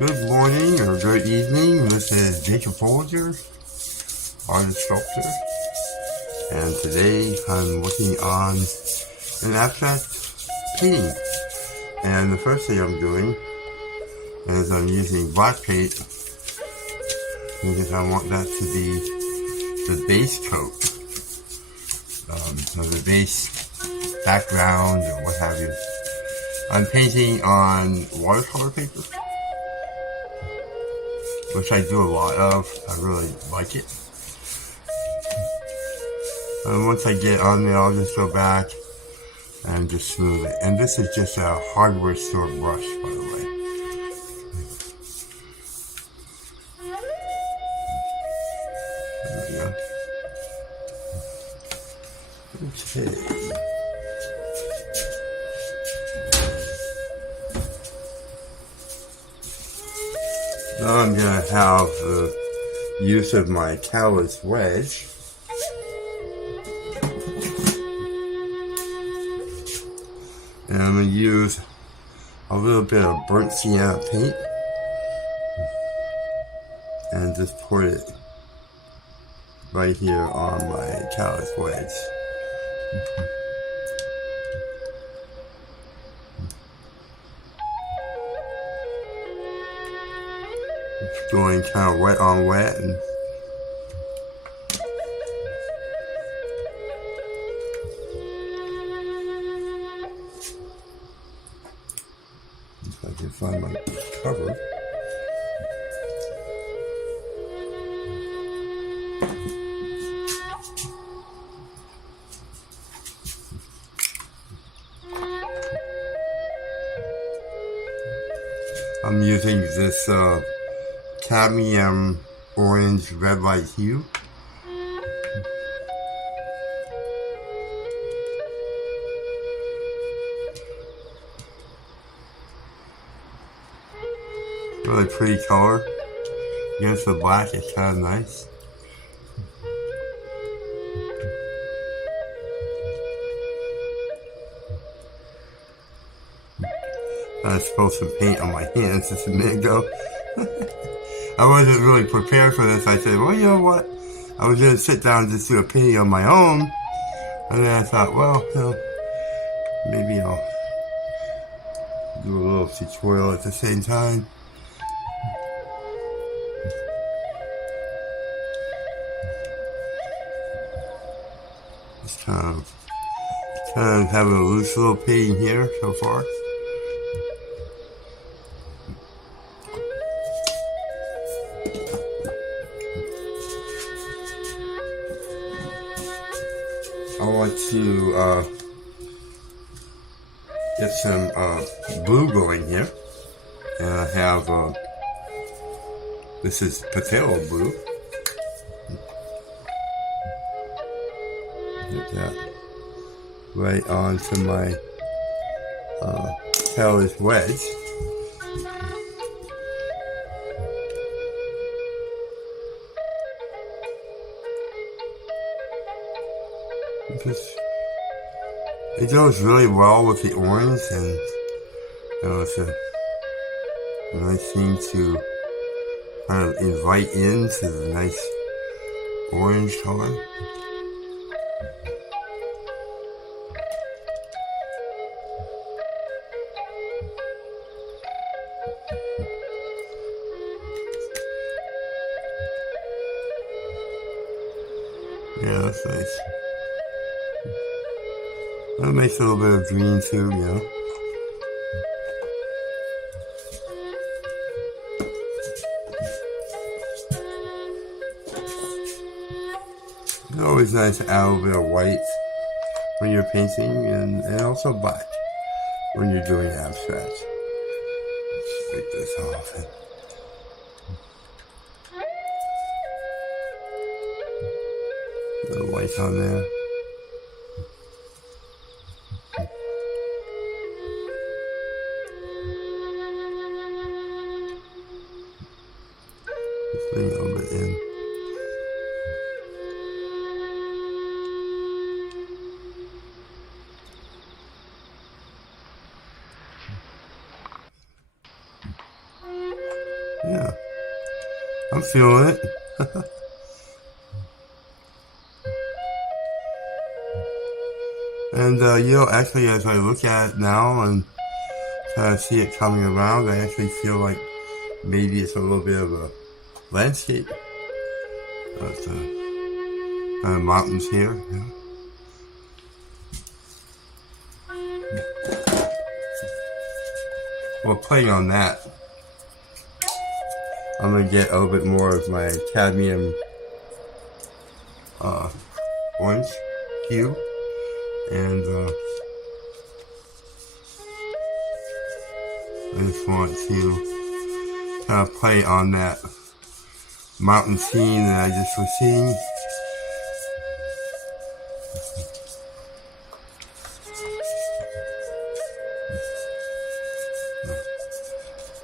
Good morning or good evening. This is Jacob Folger, artist sculptor, and today I'm working on an abstract painting. And the first thing I'm doing is I'm using black paint because I want that to be the base coat, or the base background or what have you. I'm painting on watercolor paper, which I do a lot of. I really like it. And once I get on there, I'll just go back and just smooth it. And this is just a hardware store brush, by the way. There we go. Okay. Now I'm going to have the use of my Callus Wedge. And I'm going to use a little bit of burnt sienna paint and just put it right here on my Callus Wedge. It's going kind of wet on wet, and if I can find my cover. I'm using this cadmium orange red light hue. Really pretty color. Against the black, it's kind of nice. I spilled some paint on my hands just a minute ago. I wasn't really prepared for this. I said, well, you know what? I was going to sit down and just do a painting on my own. And then I thought, well, you know, maybe I'll do a little tutorial at the same time. Just kind of having a loose little painting here so far. I want to get some blue going here, and I have this is potato blue. Get that right onto my Callus Wedge. It goes really well with the orange, and you know, it's a nice thing to kind of invite into the nice orange color. Yeah, that's nice. That makes a little bit of green too, you know. It's always nice to add a little bit of white when you're painting, and also black when you're doing abstract. Take this off. A little white on there. Just bring it a little bit in. Yeah, I'm feeling it. And actually, as I look at it now and kind of see it coming around, I actually feel like maybe it's a little bit of a landscape. Mountains here. Yeah. Well, playing on that, I'm going to get a little bit more of my cadmium orange hue, and I just want to kind of play on that mountain scene that I just was seeing.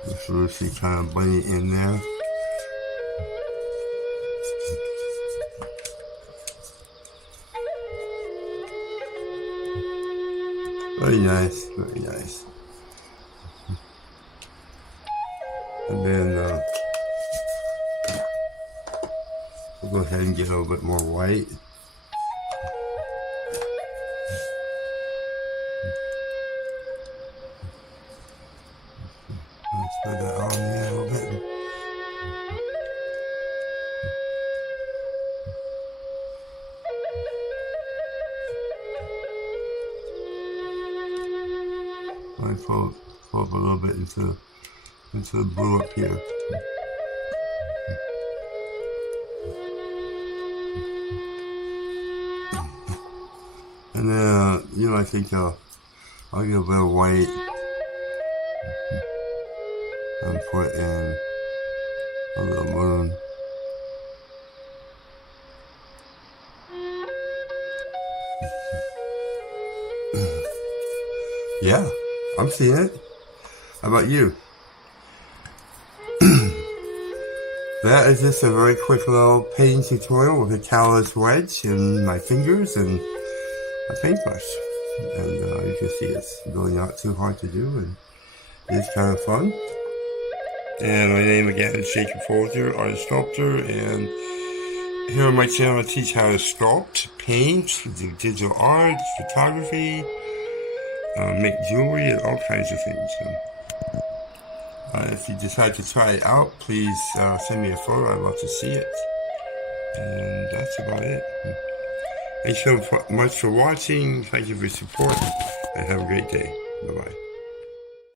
Just loosely kind of blend it in there. Very nice, very nice. And then we'll go ahead and get a little bit more white. Let's put that on there a little bit. I pull up a little bit into the blue up here. And then, I think I'll get a bit of white and put in a little moon. Yeah, I'm seeing it. How about you? That is just a very quick little painting tutorial with a callus wedge in my fingers and a paintbrush. And you can see it's really not too hard to do, and it's kind of fun. And my name again is Jacob Folger, artist sculptor, and here on my channel I teach how to sculpt, paint, do digital art, photography, make jewelry, and all kinds of things. So, if you decide to try it out, please send me a photo. I'd love to see it. And that's about it. Thanks so much for watching. Thank you for your support, and have a great day. Bye-bye.